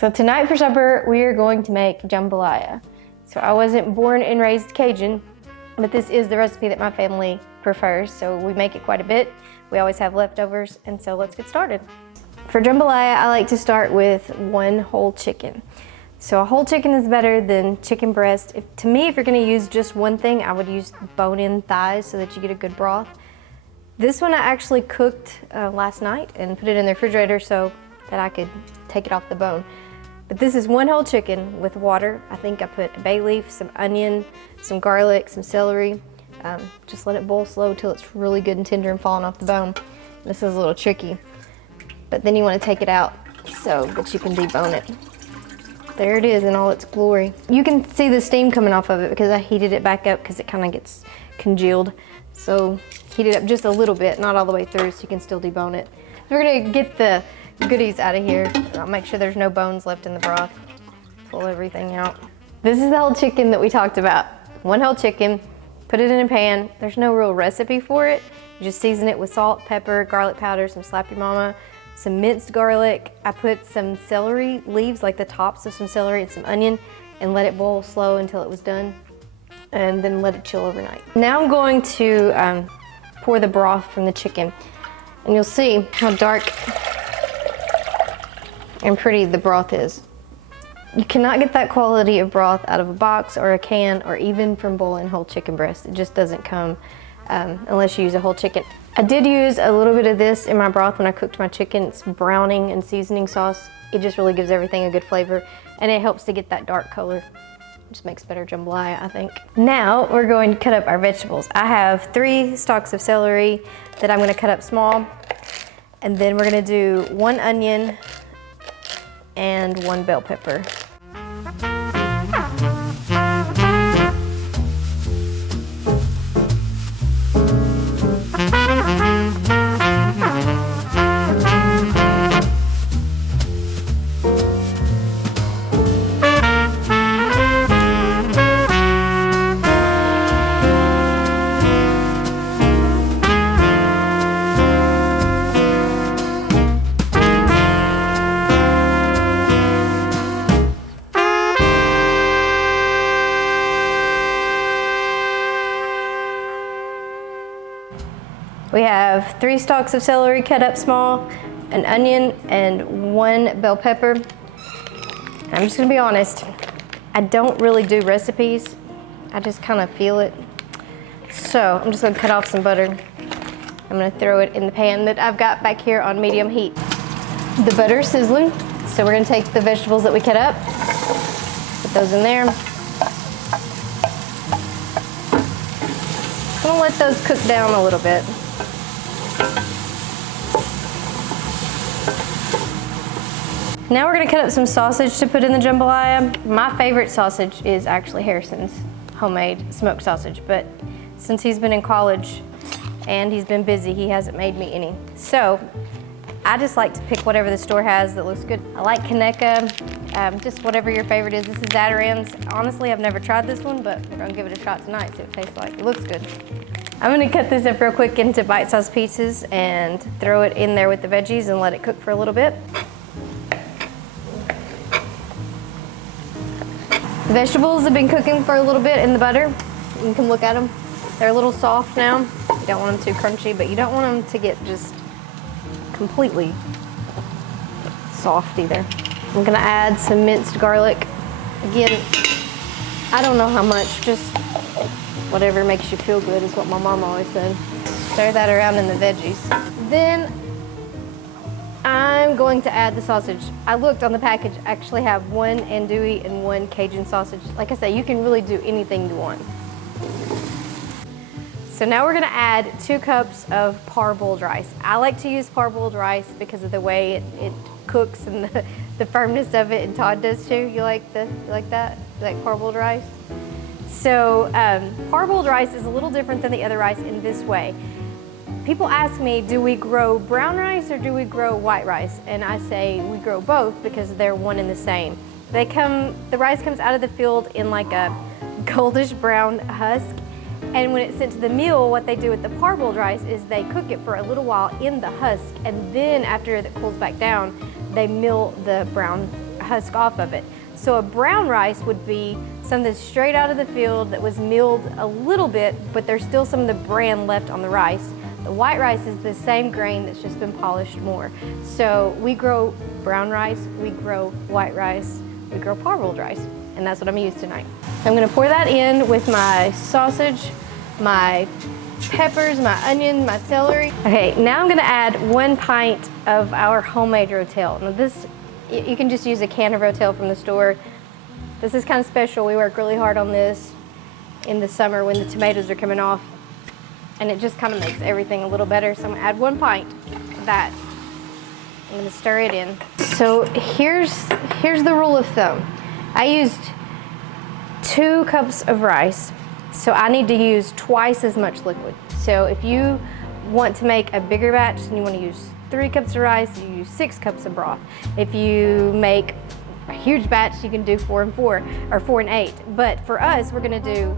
So tonight for supper, we are going to make jambalaya. So I wasn't born and raised Cajun, but this is the recipe that my family prefers, so we make it quite a bit. We always have leftovers, and so let's get started. For jambalaya, I like to start with one whole chicken. So a whole chicken is better than chicken breast. To me, if you're gonna use just one thing, I would use bone-in thighs so that you get a good broth. This one I actually cooked last night and put it in the refrigerator so that I could take it off the bone. But this is one whole chicken with water. I think I put a bay leaf, some onion, some garlic, some celery. Just let it boil slow till it's really good and tender and falling off the bone. This is a little tricky, but then you want to take it out so that you can debone it. There it is in all its glory. You can see the steam coming off of it because I heated it back up because it kind of gets congealed. So heat it up just a little bit, not all the way through, so you can still debone it. We're gonna get the goodies out of here. I'll make sure there's no bones left in the broth. Pull everything out. This is the whole chicken that we talked about. One whole chicken, put it in a pan. There's no real recipe for it. You just season it with salt, pepper, garlic powder, some Slap Your Mama, some minced garlic. I put some celery leaves, like the tops of some celery, and some onion, and let it boil slow until it was done, and then let it chill overnight. Now I'm going to pour the broth from the chicken, and you'll see how dark and pretty the broth is. You cannot get that quality of broth out of a box or a can or even from boiling whole chicken breast. It just doesn't come unless you use a whole chicken. I did use a little bit of this in my broth when I cooked my chicken. It's browning and seasoning sauce. It just really gives everything a good flavor, and it helps to get that dark color. It just makes better jambalaya, I think. Now we're going to cut up our vegetables. I have 3 stalks of celery that I'm gonna cut up small, and then we're gonna do 1 onion and 1 bell pepper. We have 3 stalks of celery cut up small, an onion, and 1 bell pepper. I'm just gonna be honest, I don't really do recipes. I just kind of feel it. So I'm just gonna cut off some butter. I'm gonna throw it in the pan that I've got back here on medium heat. The butter's sizzling, so we're gonna take the vegetables that we cut up, put those in there. I'm gonna let those cook down a little bit. Now we're gonna cut up some sausage to put in the jambalaya. My favorite sausage is actually Harrison's homemade smoked sausage, but since he's been in college and he's been busy, he hasn't made me any. So I just like to pick whatever the store has that looks good. I like Kaneka, just whatever your favorite is. This is Zatarain's. Honestly, I've never tried this one, but we're gonna give it a shot tonight, see what it tastes like. It looks good. I'm gonna cut this up real quick into bite-sized pieces and throw it in there with the veggies and let it cook for a little bit. The vegetables have been cooking for a little bit in the butter. You can look at them. They're a little soft now. You don't want them too crunchy, but you don't want them to get just completely soft either. I'm gonna add some minced garlic. Again, I don't know how much, just whatever makes you feel good is what my mom always said. Stir that around in the veggies. Then I'm going to add the sausage. I looked on the package, I actually have 1 andouille and 1 Cajun sausage. Like I say, you can really do anything you want. So now we're gonna add 2 cups of parboiled rice. I like to use parboiled rice because of the way it cooks and the firmness of it, and Todd does too. You like that? You like parboiled rice? So parboiled rice is a little different than the other rice in this way. People ask me, do we grow brown rice or do we grow white rice? And I say we grow both because they're one and the same. The rice comes out of the field in like a goldish brown husk, and when it's sent to the mill, what they do with the parboiled rice is they cook it for a little while in the husk, and then after it cools back down, they mill the brown husk off of it. So a brown rice would be something straight out of the field that was milled a little bit, but there's still some of the bran left on the rice. The white rice is the same grain that's just been polished more. So we grow brown rice, we grow white rice, we grow parboiled rice, and that's what I'm gonna use tonight. So I'm gonna pour that in with my sausage, my peppers, my onion, my celery. Okay, now I'm gonna add 1 pint of our homemade rotel. Now this, you can just use a can of rotel from the store. This is kind of special. We work really hard on this in the summer when the tomatoes are coming off, and it just kind of makes everything a little better. So I'm gonna add 1 pint of that. I'm gonna stir it in. So here's the rule of thumb. I used 2 cups of rice, so I need to use twice as much liquid. So if you want to make a bigger batch and you want to use 3 cups of rice, you use 6 cups of broth. If you make a huge batch, you can do 4 and 4, or 4 and 8. But for us, we're gonna do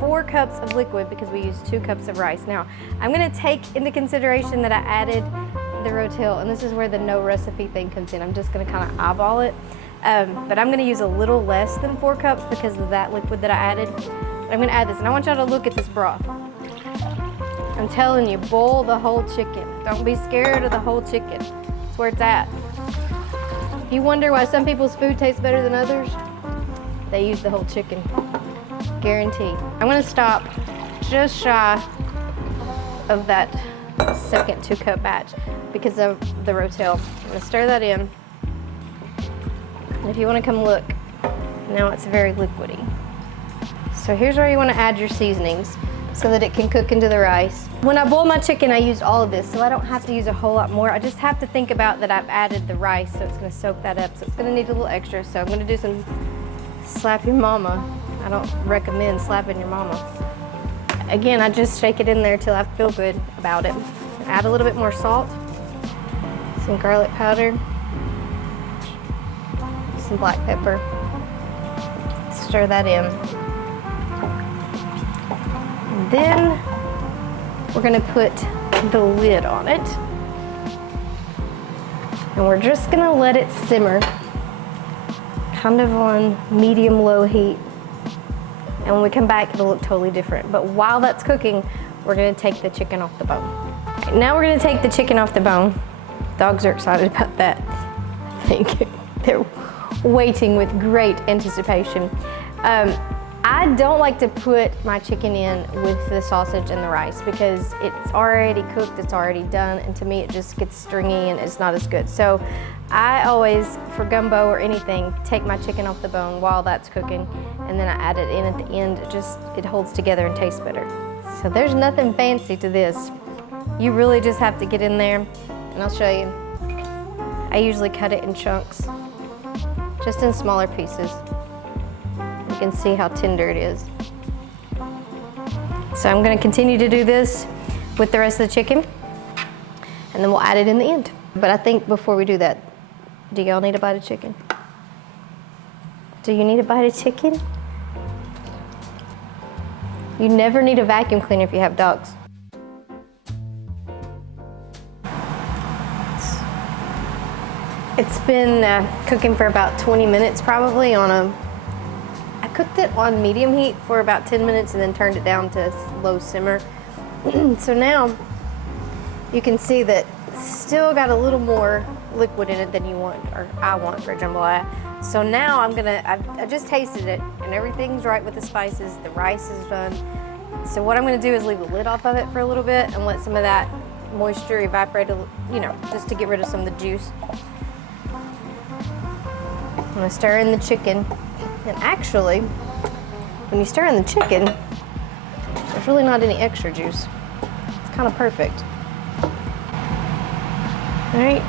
4 cups of liquid because we use 2 cups of rice. Now, I'm gonna take into consideration that I added the rotel, and this is where the no recipe thing comes in. I'm just gonna kind of eyeball it. But I'm gonna use a little less than 4 cups because of that liquid that I added. I'm gonna add this, and I want y'all to look at this broth. I'm telling you, boil the whole chicken. Don't be scared of the whole chicken. That's where it's at. If you wonder why some people's food tastes better than others, they use the whole chicken. Guaranteed. I'm gonna stop just shy of that second 2-cup batch because of the rotel. I'm gonna stir that in. And if you wanna come look, now it's very liquidy. So here's where you wanna add your seasonings so that it can cook into the rice. When I boil my chicken, I used all of this, so I don't have to use a whole lot more. I just have to think about that I've added the rice, so it's gonna soak that up. So it's gonna need a little extra. So I'm gonna do some slap your mama. I don't recommend slapping your mama. Again, I just shake it in there till I feel good about it. Add a little bit more salt, some garlic powder, some black pepper. Stir that in. And then we're gonna put the lid on it. And we're just gonna let it simmer, kind of on medium-low heat. And when we come back, it'll look totally different. But while that's cooking, we're gonna take the chicken off the bone. Now we're gonna take the chicken off the bone. Dogs are excited about that. I think they're waiting with great anticipation. I don't like to put my chicken in with the sausage and the rice because it's already cooked, it's already done, and to me it just gets stringy and it's not as good. So I always, for gumbo or anything, take my chicken off the bone while that's cooking, and then I add it in at the end. It holds together and tastes better. So there's nothing fancy to this. You really just have to get in there, and I'll show you. I usually cut it in chunks, just in smaller pieces. You can see how tender it is. So I'm gonna continue to do this with the rest of the chicken, and then we'll add it in the end. But I think before we do that, do y'all need a bite of chicken? Do you need a bite of chicken? You never need a vacuum cleaner if you have dogs. It's been cooking for about 20 minutes probably I cooked it on medium heat for about 10 minutes and then turned it down to low simmer. So now you can see that it's still got a little more liquid in it than you want, or I want for jambalaya. So now I just tasted it and everything's right with the spices, the rice is done. So what I'm gonna do is leave the lid off of it for a little bit and let some of that moisture evaporate, just to get rid of some of the juice. I'm gonna stir in the chicken. And actually, when you stir in the chicken, there's really not any extra juice. It's kind of perfect. All right.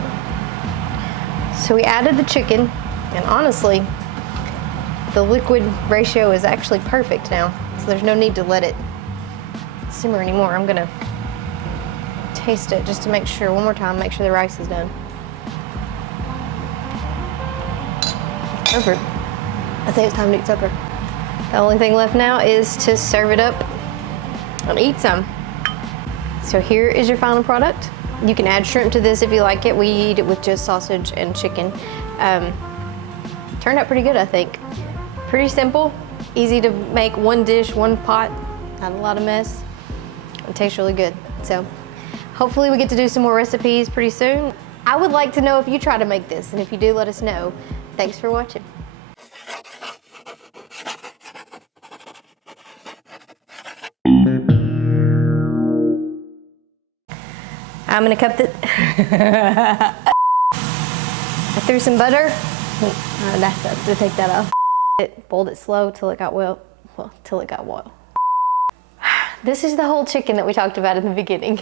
So we added the chicken, and honestly, the liquid ratio is actually perfect now. So there's no need to let it simmer anymore. I'm gonna taste it just to make sure, one more time, make sure the rice is done. Perfect. I think it's time to eat supper. The only thing left now is to serve it up and eat some. So here is your final product. You can add shrimp to this if you like it. We eat it with just sausage and chicken. turned out pretty good, I think. Pretty simple, easy to make, one dish, one pot, not a lot of mess. It tastes really good. So hopefully we get to do some more recipes pretty soon. I would like to know if you try to make this, and if you do, let us know. Thanks for watching. I'm gonna cut the... I threw some butter. To take that off. Boiled it slow till it got well, till it got well. This is the whole chicken that we talked about in the beginning.